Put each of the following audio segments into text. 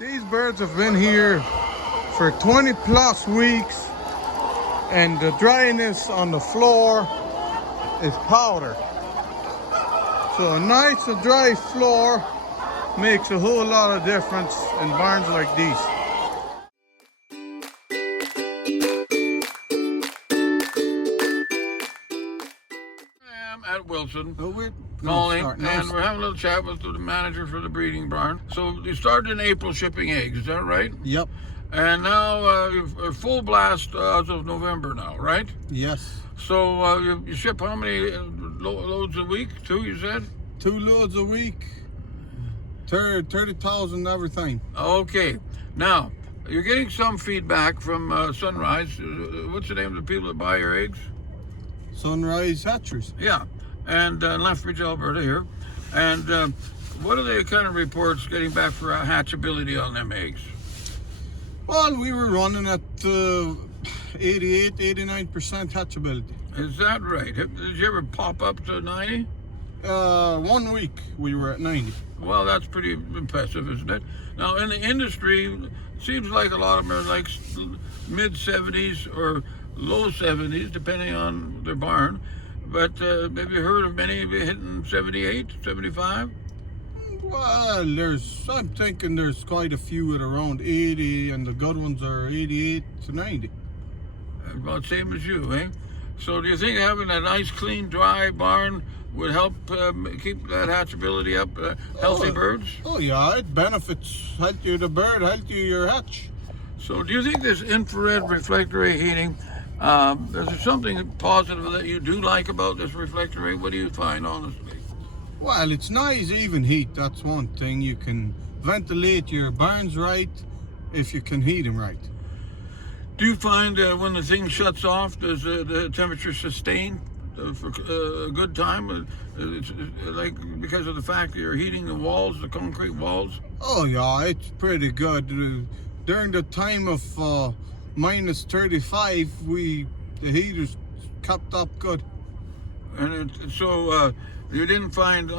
These birds have been here for 20 plus weeks, and the dryness on the floor is powder. So a nice and dry floor makes a whole lot of difference in barns like these. At Wilson, we're calling, and we're having a little chat with the manager for the breeding barn. So you started in April shipping eggs, is that right? Yep. And now you're full blast as of November now, right? Yes. So you ship how many loads a week? 2, you said? 2 loads a week. 30,000 every time. Okay. Now, you're getting some feedback from Sunrise. What's the name of the people that buy your eggs? Sunrise Hatcheries. Yeah, and Lethbridge, Alberta here. And what are the kind of reports getting back for hatchability on them eggs? Well, we were running at 88, 89% hatchability. Is that right? Did you ever pop up to 90? 1 week we were at 90. Well, that's pretty impressive, isn't it? Now, in the industry, it seems like a lot of them are like mid-70s or low 70s, depending on their barn. But have you heard of many of you hitting 78, 75? Well, I'm thinking there's quite a few at around 80, and the good ones are 88 to 90. About same as you, eh? So do you think having a nice, clean, dry barn would help keep that hatchability up, healthy birds? Oh yeah, it benefits healthier the bird, healthier your hatch. So do you think this infrared reflector heating, is there something positive that you do like about this reflector rate? What do you find, honestly? Well, it's nice even heat, that's one thing. You can ventilate your barns right if you can heat them right. Do you find when the thing shuts off, does the temperature sustain for a good time? It's like because of the fact that you're heating the walls, the concrete walls? Oh yeah, it's pretty good. During the time of minus 35, the heaters kept up good. And so you didn't find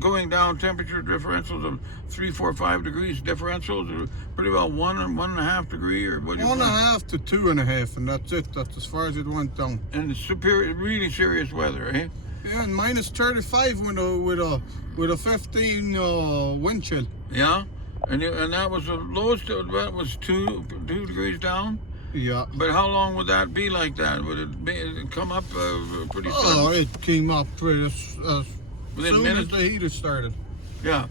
going down temperature differentials of 3, 4, 5 degrees differentials, or pretty well 1 and 1.5 degree, or what? 1.5 to 2.5, and that's it. That's as far as it went down. And it's really serious weather, eh? Yeah, and minus 35 with a 15 wind chill. Yeah, and that was the lowest. That was 2 degrees down. Yeah. But how long would that be like that? Would it come up pretty soon? Oh, it came up pretty as soon minutes? as the heater started. Yeah.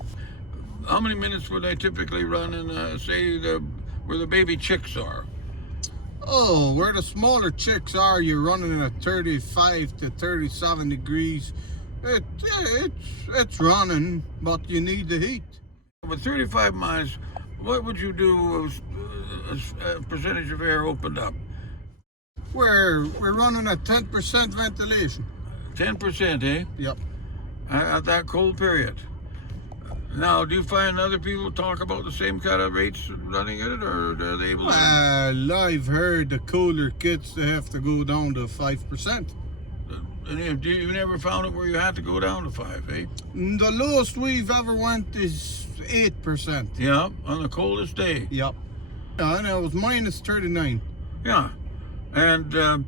How many minutes would they typically run in, say, where the baby chicks are? Oh, where the smaller chicks are, you're running at 35 to 37 degrees. It's running, but you need the heat. With 35 miles, what would you do as a percentage of air opened up? We're running at 10% ventilation. 10%, eh? Yep. At that cold period. Now, do you find other people talk about the same kind of rates running at it, or are they able to? Well, I've heard the cooler kits, they have to go down to 5%. And you never found it where you had to go down to 5, eh? The lowest we've ever went is 8%. Yeah, on the coldest day. Yep. Yeah, and it was minus 39. Yeah, and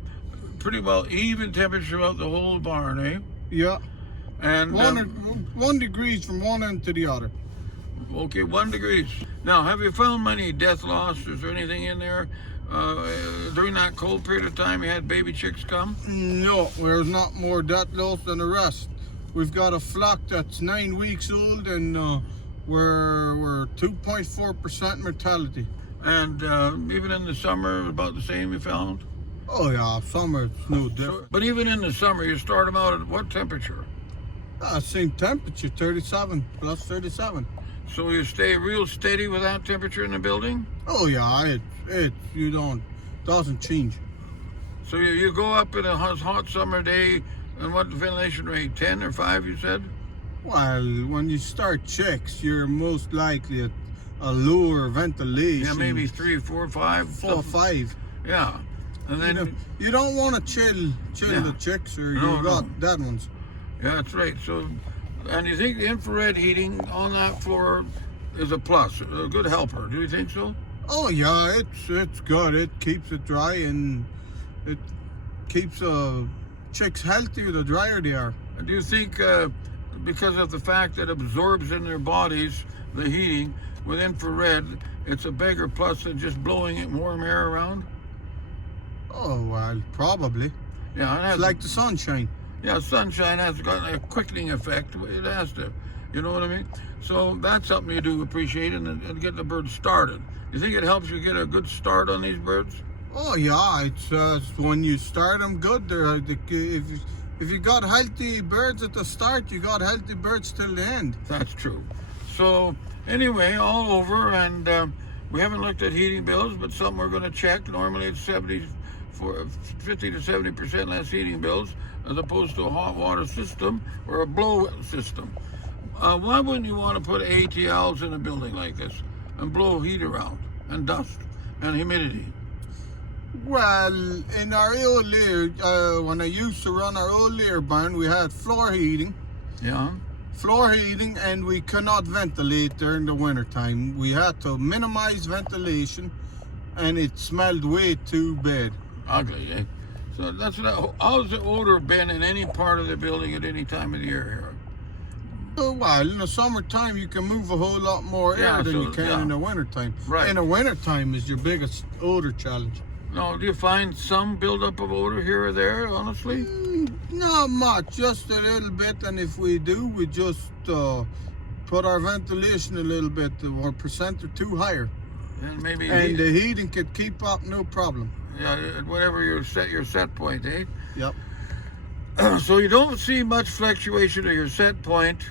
pretty well even temperature throughout the whole barn, eh? Yeah. And 1 degrees from one end to the other. Okay, 1 degree. Now, have you found many death loss? Is there anything in there during that cold period of time you had baby chicks come? No, there's not more death loss than the rest. We've got a flock that's 9 weeks old, and we're 2.4% mortality. And even in the summer, about the same you found? Oh yeah, summer it's no different. But even in the summer, you start them out at what temperature? Same temperature, 37 plus 37. So you stay real steady with that temperature in the building? Oh yeah, doesn't change. So you go up in a hot summer day, and what ventilation rate, 10 or 5 you said? Well, when you start chicks, you're most likely at a lower ventilation. Yeah, maybe 3, 4, 5. 4 or 5. Yeah. And then you don't want to chill the chicks, or you got dead ones. Yeah, that's right. So, and you think the infrared heating on that floor is a plus, a good helper. Do you think so? Oh yeah, it's good. It keeps it dry and it keeps chicks healthier the drier they are. Do you think because of the fact that it absorbs in their bodies the heating with infrared, it's a bigger plus than just blowing it warm air around? Oh well, probably. Yeah, It's like the sunshine. Yeah, sunshine has got a quickening effect. It has to. You know what I mean? So that's something you do appreciate and get the birds started. You think it helps you get a good start on these birds? Oh yeah, it's when you start them good. If you got healthy birds at the start, you got healthy birds till the end. That's true. So anyway, all over, and we haven't looked at heating bills, but something we're going to check. Normally it's 50 to 70% less heating bills as opposed to a hot water system or a blow system. Why wouldn't you want to put ATLs in a building like this and blow heat around and dust and humidity? Well, in our old layer, when I used to run our old layer barn, we had floor heating, and we could not ventilate during the winter time. We had to minimize ventilation, and it smelled way too bad. Ugly, eh? So that's what. How's the odor been in any part of the building at any time of the year here? So, well, in the summertime, you can move a whole lot more air than you can in the wintertime. Right. In the wintertime is your biggest odor challenge. No, do you find some buildup of odor here or there, honestly? Not much, just a little bit. And if we do, we just put our ventilation a little bit, or percent or two higher. And maybe and the heating could keep up, no problem. Yeah, whatever your set point, eh? Yep. So you don't see much fluctuation of your set point.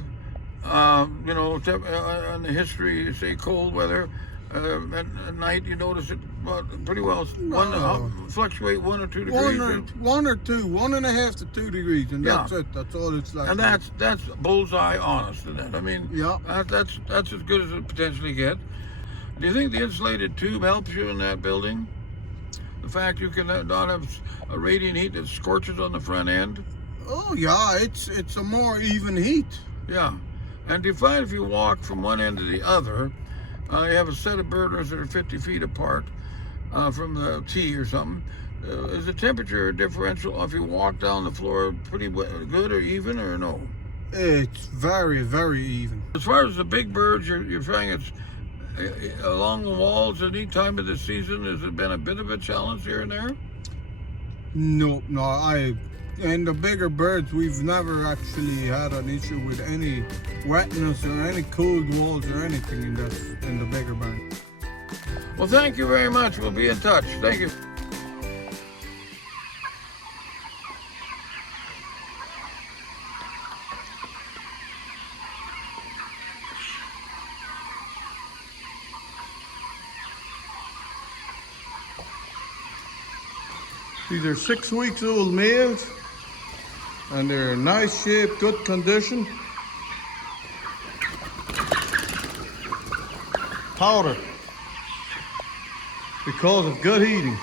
On the history, say cold weather. At night, you notice it pretty well. Fluctuate 1 or 2 degrees. 1.5 to 2 degrees, and that's it. That's all it's like. And that's bullseye honest, isn't it? I mean, that's as good as it potentially get. Do you think the insulated tube helps you in that building? The fact you can not have a radiant heat that scorches on the front end? Oh yeah, it's a more even heat. Yeah. And do you find if you walk from one end to the other, you have a set of burners that are 50 feet apart from the T or something, is the temperature differential if you walk down the floor pretty good or even or no? It's very, very even. As far as the big birds, you're saying it's along the walls any time of the season, has it been a bit of a challenge here and there? No, and the bigger birds, we've never actually had an issue with any wetness or any cold walls or anything in the bigger barn. Well, thank you very much. We'll be in touch. Thank you. These are 6 weeks old males, and they're in nice shape, good condition. Powder because of good heating.